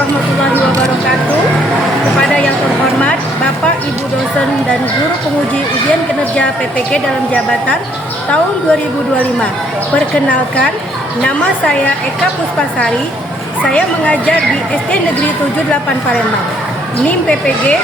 warahmatullahi wabarakatuh. Kepada yang terhormat Bapak, Ibu dosen dan guru penguji ujian kinerja PPG dalam jabatan tahun 2025. Perkenalkan, nama saya Eka Puspasari. Saya mengajar di SD Negeri 78 Palembang. NIM PPG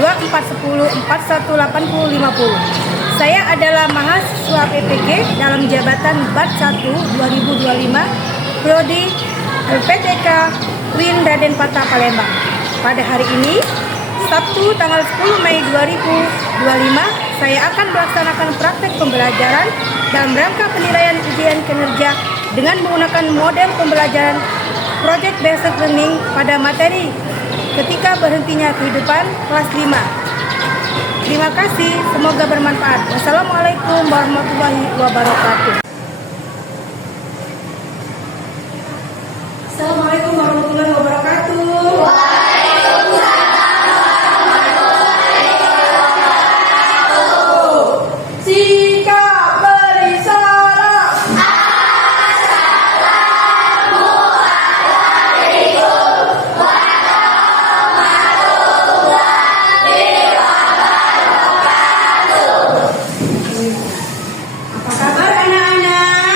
2410418050. Saya adalah mahasiswa PPG dalam jabatan Bat 1 2025 Prodi LPTK UIN Raden Patah Palembang. Pada hari ini, Sabtu tanggal 10 Mei 2025, saya akan melaksanakan praktek pembelajaran dalam rangka penilaian ujian kinerja dengan menggunakan model pembelajaran Project Based Learning pada materi ketika berhentinya kehidupan kelas 5. Terima kasih, semoga bermanfaat. Wassalamualaikum warahmatullahi wabarakatuh. Assalamualaikum warahmatullahi wabarakatuh. Waalaikumsalam warahmatullahi wabarakatuh. Sikap bersalam. Assalamualaikum warahmatullahi wabarakatuh. Apa kabar anak-anak?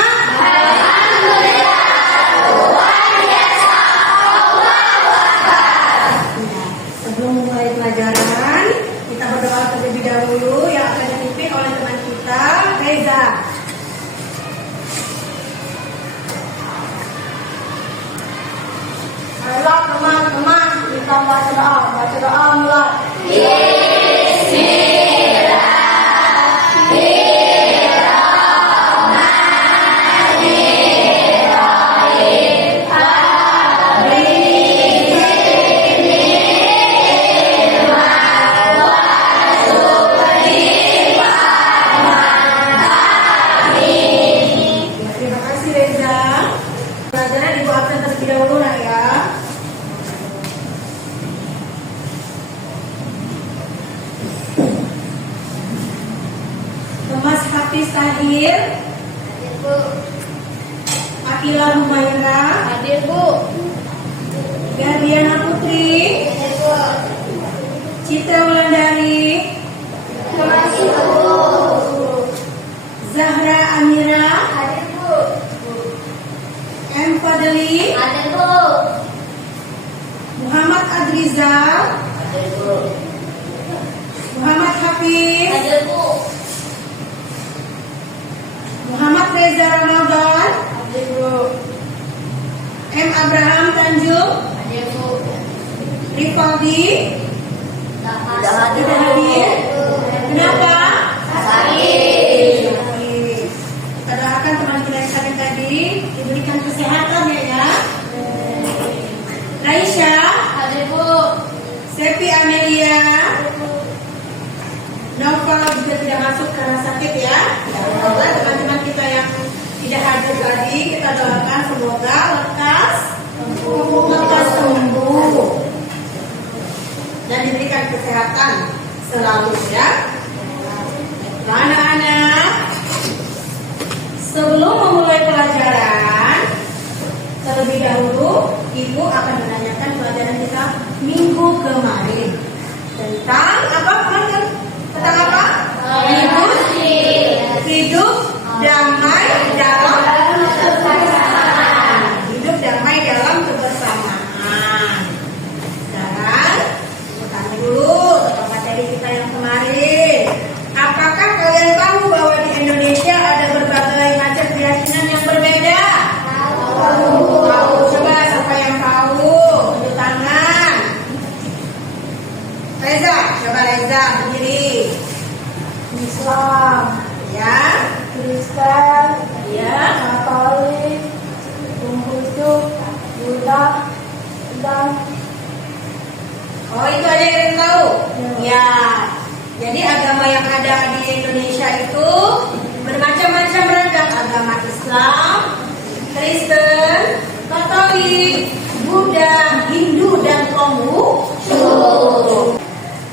Sebelum mulai pelajaran, kita berdoa terlebih dahulu yang akan dipimpin oleh teman kita, Reza. Ayolah teman-teman, kita baca doa mulai. Terima kasih Reza. Pelajaran ibu absen terlebih dahulu lah ya. Thomas Hafiz Tahir. Hadir Bu. Akila Humaira. Hadir Bu. Gardiana Putri. Hadir Bu. Citra Wulandari. Terima Bu. Zahra Amira. Hadir Bu. M. Fadli. Hadir Bu. Muhammad Adrizal. Hadir Bu. Muhammad Hafiz. Hadir Bu. Muhammad Reza Ramadan. Hadir Bu. M. Abraham Tanjung. Hadir Bu. Rifaldi. Tidak hadir. Kenapa? Sakit. Kita doakan teman kita yang sakit tadi diberikan kesehatan ya. Raisya. Hadir Bu. Sepi Amelia. Novel juga tidak masuk karena sakit ya. Teman-teman kita yang tidak hadir tadi, kita doakan semoga lekas sembuh dan diberikan kesehatan selalu ya. Anak-anak, sebelum memulai pelajaran, terlebih dahulu Ibu akan menanyakan pelajaran kita minggu kemarin tentang apa kemarin? Tentang apa? Hidup damai dalam kebersamaan. Hidup damai dalam kebersamaan. Sekarang kita tanya dulu tentang materi kita yang kemarin. Apakah kalian tahu bahwa di Indonesia ada berbagai macam keyakinan yang berbeda? Tahu. Coba siapa yang tahu? Tunjuk tangan. Reza, coba Reza berdiri. Islam, ya. Kristen, ya. Katolik, Konghucu, Buddha, dan oh itu ada yang tahu? Ya. Jadi agama yang ada di Indonesia itu bermacam-macam ragam. Agama Islam, Kristen, Katolik, Buddha, Hindu, dan Konghucu.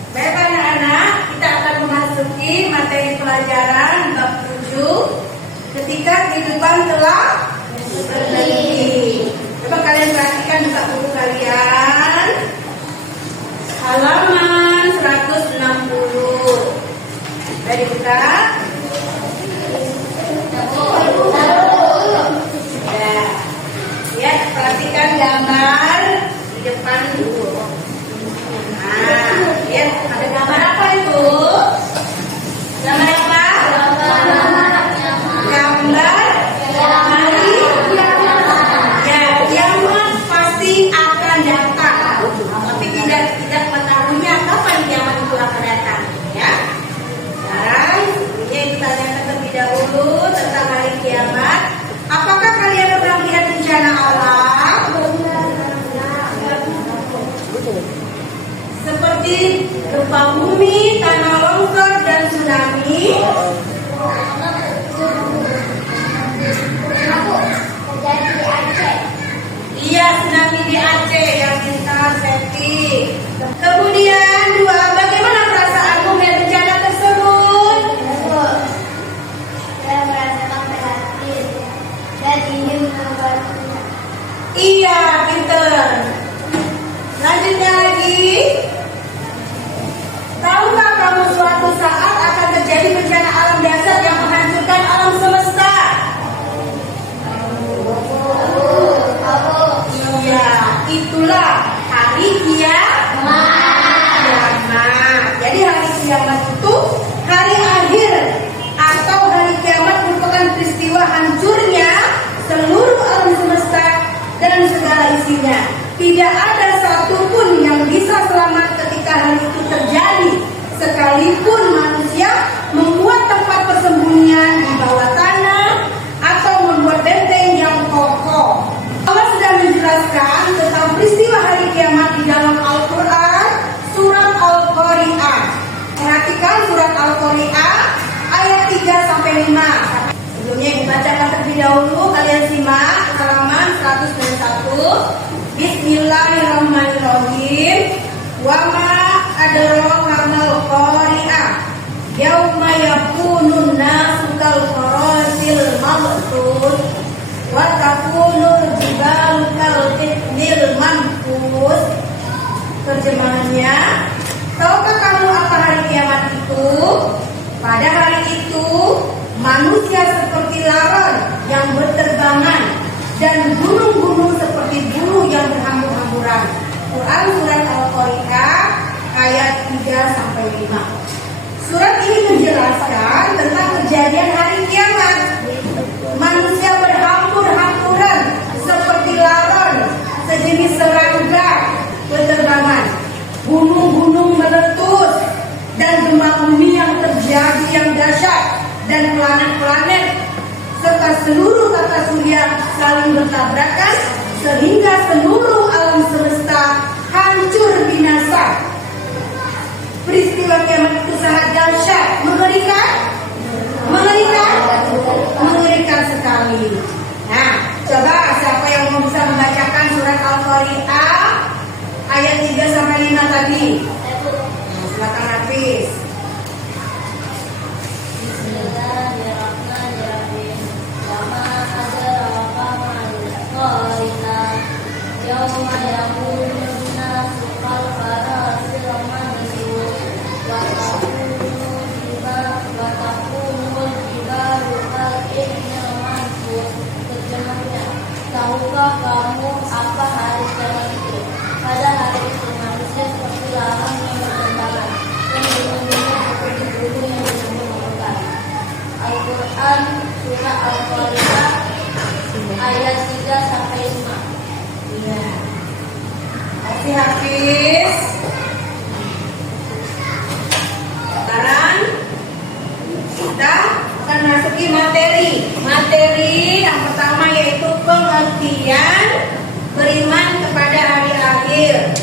Baik anak-anak, kita akan memasuki materi pelajaran bab 7 ketika kehidupan telah berhenti. Coba kalian perhatikan buka buku kalian. juga. Ya, ya, perhatikan gambar di depan dulu. Nah, ya, ada gambar apa itu? Gambar apa? Gambar hari ya, kiamat pasti akan datang. Tapi tidak mengetahuinya kapan kiamat itu akan datang. Ya. Sekarang ini ditanyakan terlebih dahulu tentang hari kiamat. Apakah kalian pernah melihat bencana alam? Seperti gempa bumi, tanah longsor, dan tsunami. Iya, tsunami di Aceh yang pintar Seti. Kemudian dua, bagaimana perasaanmu melihat bencana tersebut? Saya merasakan prihatin dan ingin membantu. Iya, pintar. Lanjutnya lagi. Tahukah kamu suatu saat akan terjadi bencana alam dasar yang menghancurkan alam semesta? Iya, itulah hari kiamat. Jadi hari kiamat itu hari akhir atau hari kiamat merupakan peristiwa hancurnya seluruh alam semesta dan segala isinya. Tidak ada satupun yang bisa selamat ketika hal itu terjadi, sekalipun manusia membuat tempat persembunyian di bawah tanah atau membuat benteng yang kokoh. Allah sudah menjelaskan tentang peristiwa hari kiamat di dalam Al-Quran, surat Al-Qari'ah. Perhatikan surat Al-Qari'ah ayat 3-5. Sebelumnya dibacakan terlebih dahulu, kalian simak halaman 191. Bismillahirrahmanirrahim. Wa ma adraka mal qari'ah. Yauma yakunun nasu kal farasil mabthus wa takunul jibalu kal ihnil manfus. Terjemahannya, tahukah kamu apa hari kiamat itu? Pada hari itu manusia seperti laron yang berterbangan dan gunung-gunung seperti bulu yang berhambur-hamburan. Quran surat Al-Qari'ah ayat 3-5. Surat ini menjelaskan tentang kejadian hari kiamat. Manusia berhambur-hamburan seperti laron, sejenis serangga berterbangan. Gunung-gunung meletus dan gempa bumi yang terjadi yang dahsyat dan planet-planet serta seluruh tata surya saling bertabrakan sehingga seluruh alam semesta hancur binasa. Peristiwa kiamat itu sangat dahsyat, mengerikan, mengerikan sekali. Nah, coba siapa yang mau bisa membacakan surat Al-Qari'ah ayat 3-5 tadi? Silakan Hafiz. Yauma yakunun nasu kal farasil mabthus wa takunul jibalu kal ihnil manfus. Terjemahnya, tahukah kamu apa hari kiamat itu? Pada hari itu manusia seperti laron yang berterbangan dan gunung-gunung seperti bulu yang berhambur-hamburan. Al-Quran surah Al-Qari'ah ayat 3-5. Ya. Kasih Hafiz. Sekarang kita akan masuki materi. Materi yang pertama yaitu pengertian beriman kepada hari akhir.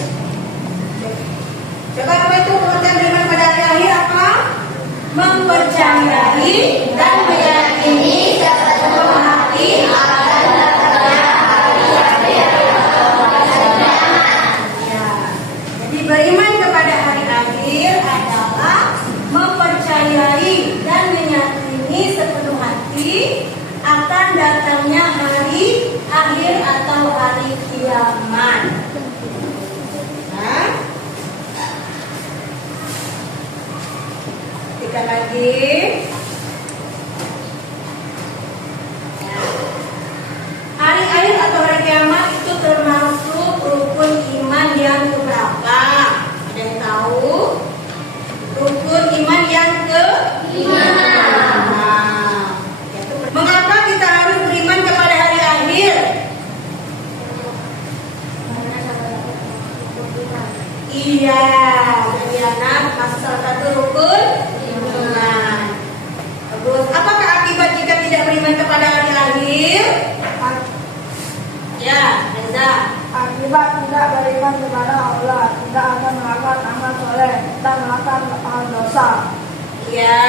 Coba apa itu pengertian beriman pada hari akhir apa? Mempercayai dan meyakini sepenuh hati akan datangnya hari akhir. Jadi beriman kepada hari akhir adalah mempercayai dan meyakini sepenuh hati akan datangnya hari akhir atau hari kiamat. Baca lagi. Ya. Hari akhir atau hari kiamat itu termasuk rukun iman yang keberapa? Ada yang tahu? Rukun iman yang ke-5. Mengapa kita harus beriman kepada hari akhir? Iya, jadi anak masuk salah satu rukun iman. Terus, apakah akibat jika tidak beriman kepada hari akhir? Ya, Reza. Akibat tidak beriman kepada Allah, tidak akan melakukan amal soleh dan melakukan hal dosa. Iya.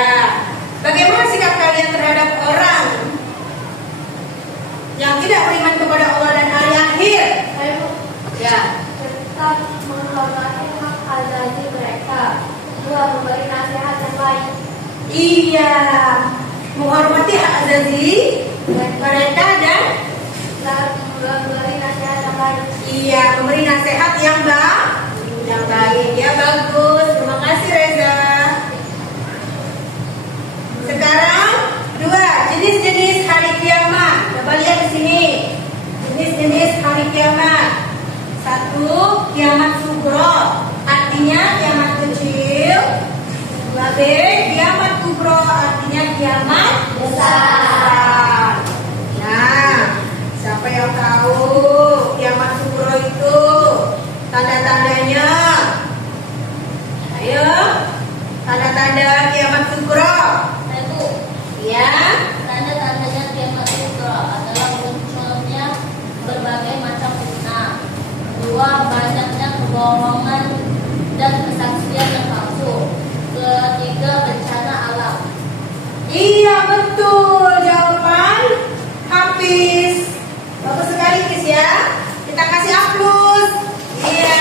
Bagaimana sikap kalian terhadap orang yang tidak beriman kepada Allah dan hari akhir? Ya. Tetap menghormati hak azazi mereka. 2. Memberi nasihat yang baik. Iya. Menghormati hak azazi mereka dan Memberi nasihat yang baik. iya, memberi nasihat yang baik. Ya, bagus. Terima kasih Reza. Sekarang 2 jenis-jenis hari kiamat. Coba lihat di sini. Jenis-jenis hari kiamat. 1. Kiamat sugro, artinya kiamat kecil. 2B. Kiamat kubro, artinya kiamat besar. Nah, siapa yang tahu kiamat sugro itu tanda-tandanya? Ayo, tanda-tanda kiamat sugro. Ya, Tanda-tandanya kiamat kubro adalah munculnya berbagai macam fitnah. 2. Banyaknya kebohongan dan kesaksian yang palsu. 3. Bencana alam. iya betul jawaban Hafiz. Bagus sekali Kis ya. Kita kasih aplaus. Iya.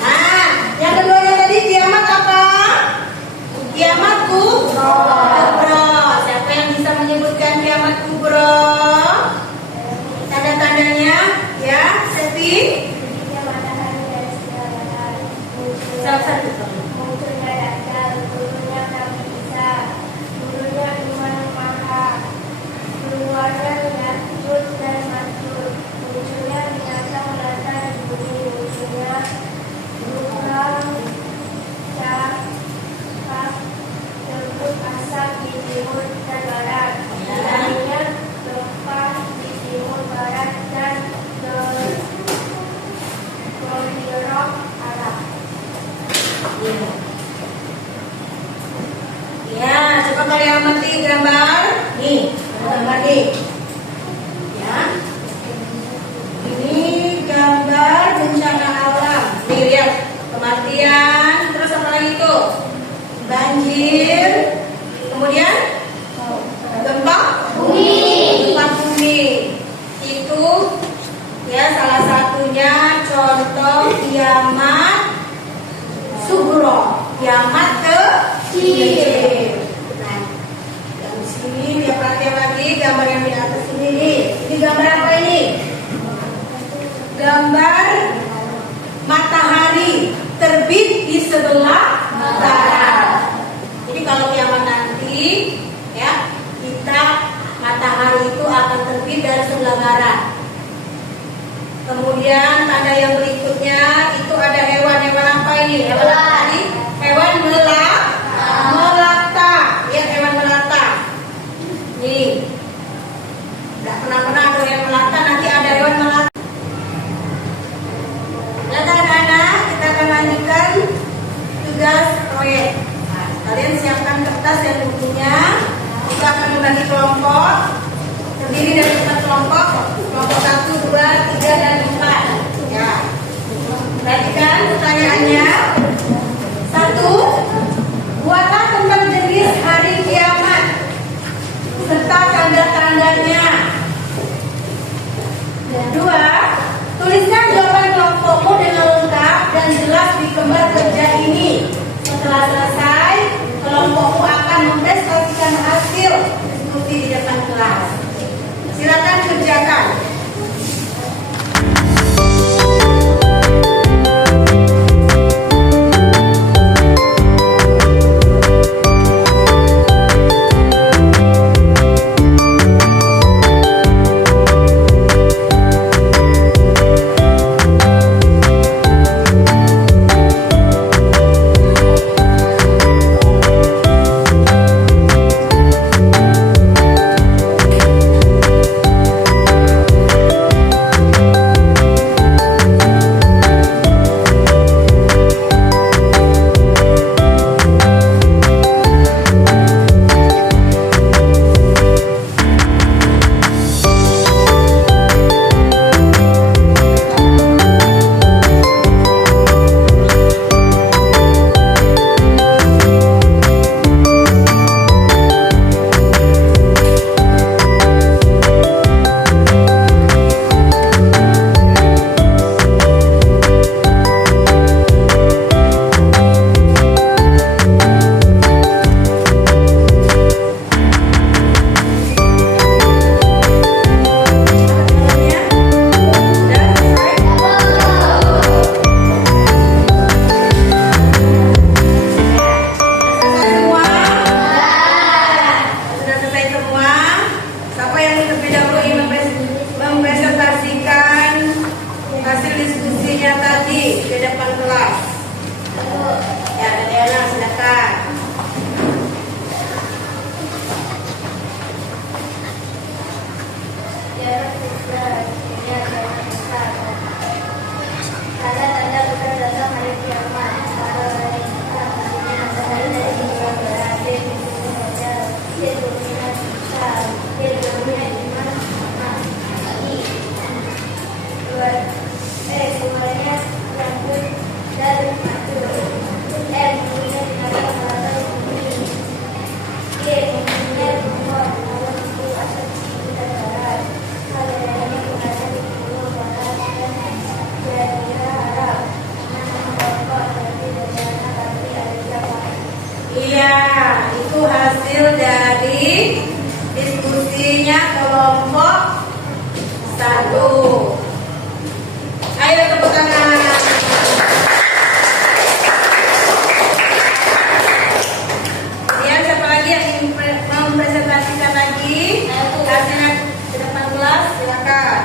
Nah, yang keduanya tadi kiamat apa? Kiamat kubro. Siapa yang bisa menyebutkan kiamat kubro? Tanda-tandanya ya, Seti. Ketika matahari dari segala barat Satu-satu. munculnya Dajjal, turunnya Nabi Isa, turunnya Imam Maha, keluarnya Ya'juj dan Ma'juj, munculnya binatang melata di bumi, munculnya bulan cahaya terbit asap di timur dan barat, lainnya lepas di timur barat dan Jazirah Arab. Ya, coba kalian amati gambar. Nih, gambar nih. Ya. Ini gambar bencana alam. Nih lihat, kematian, terus apa lagi itu? Banjir. Kemudian gempa bumi. Itu ya salah satunya contoh kiamat sugro, kiamat kecil. Nah, di sini dia perhatian lagi gambar yang di atas ini nih. Ini gambar apa ini? Gambar matahari terbit di sebelah barat. Jadi kalau kiamat nanti, ya kita matahari itu akan terbit dari sebelah barat. Kemudian tanda yang berikutnya itu ada hewan-hewan apa ini? Hewan apa tadi? Hewan melata. Ya, hewan melata. Nih. Enggak pernah ada hewan melata, nanti ada hewan melata. Lihat anak-anak, kita akan lanjutkan tugas proyek. Nah, kalian siapkan kertas dan bukunya. Kita akan membagi kelompok. Terdiri dari 4 kelompok 1, 2, 3, dan 4. Ya. Perhatikan pertanyaannya. 1. Buatlah tentang jenis hari kiamat serta tanda-tandanya. 2. Tuliskan jawaban kelompokmu dengan lengkap dan jelas di kembar kerja ini. Setelah selesai, kelompokmu akan mempresentasikan hasil diskusi di depan kelas. Silakan kerjakan. diskusinya tadi di depan kelas? Ya, Diana, silakan. Jarak besar, ya jarak besar. Tanda-tanda besar datang hari kiamat. Para orang yang matahari dari sebelah barat, dia begitu saja. Dia dominan besar, dia dominan iman ini. Semuanya lanjut dan maju. Kemudian kita merasa bumi. Kemudian membuat alam itu asal kita barat. Hal-halnya berada di pulau barat dan kira-kira Arab. Nama bapak berarti dari anak tapi ada siapa? Iya, itu hasil dari diskusinya kelompok 1. Ayo tepuk tangan. Kemudian siapa lagi yang ingin mempresentasikan lagi? Hasilnya di depan kelas, silakan.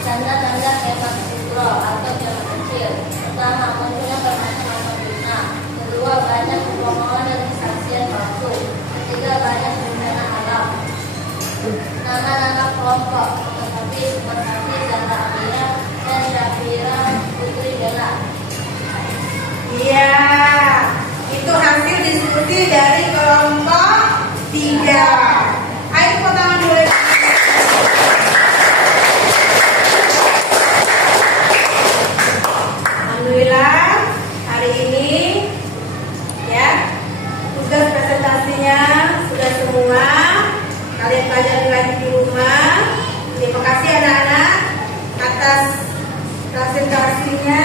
Tanda-tanda kiamat kubro atau kiamat kecil. Pertama, munculnya bermacam-macam fitnah. Kedua, banyak kebohongan dan kesaksian palsu. Ketiga, banyak bencana alam. Nama-nama kelompok seperti Sumarti, Zahra Amira, dan Syafira Putri Bella. Iya, itu hasil diskusi dari kelompok 3. Ayo tepuk tangan dulu. Alhamdulillah, hari ini ya tugas presentasinya sudah semua. Kalian pelajari lagi di rumah. Terima kasih anak-anak atas presentasinya.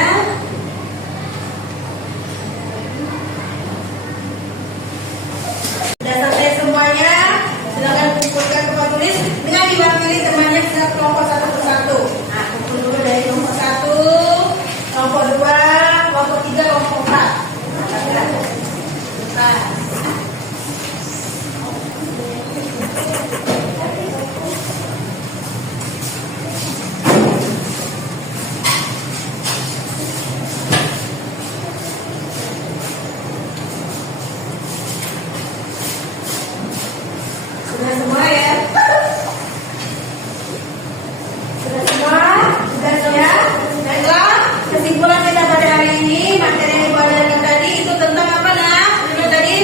Sudah selesai semuanya. Silakan kumpulkan tempat tulis dengan diwakili temannya setiap kelompok satu persatu. Nah, kumpul dulu dari kelompok 1, kelompok 2, kelompok 3, kelompok 4. Nah. Sudah semua ya? Sudah semua? Tugasnya? Baiklah, kesimpulan kita pada hari ini, materi yang dipelajari tadi itu tentang apa nak? Itu tadi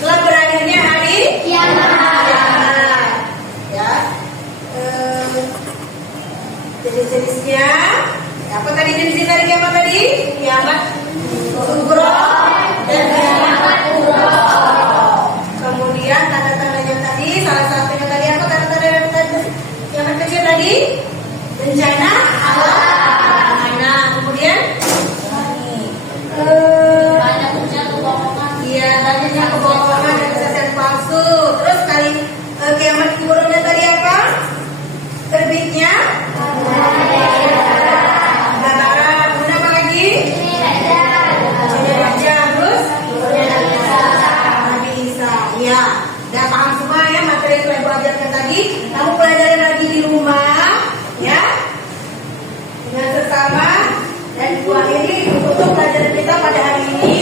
telah berakhirnya hari kiamat. Ya. Jenis-jenisnya apa tadi jenisnya dari kiamat tadi? Kiamat kubro dan kiamat kubro. Kemudian tanda-tandanya tadi, salah satunya tadi apa tanda-tanda kiamat kecil tadi? Bencana alam. Nah, kemudian Banyaknya kebohongan. iya, banyaknya kebohongan dan kesaksian palsu. Terus kali kiamat kubronya tadi apa? Terbitnya barat. Kemudian apa lagi? Raja. Terus Nabi Isa. Ya, udah paham semua ya materi yang saya belajarkan tadi. Kamu pelajari lagi di rumah, ya, dengan sesama. Dan ini untuk pelajaran kita pada hari ini.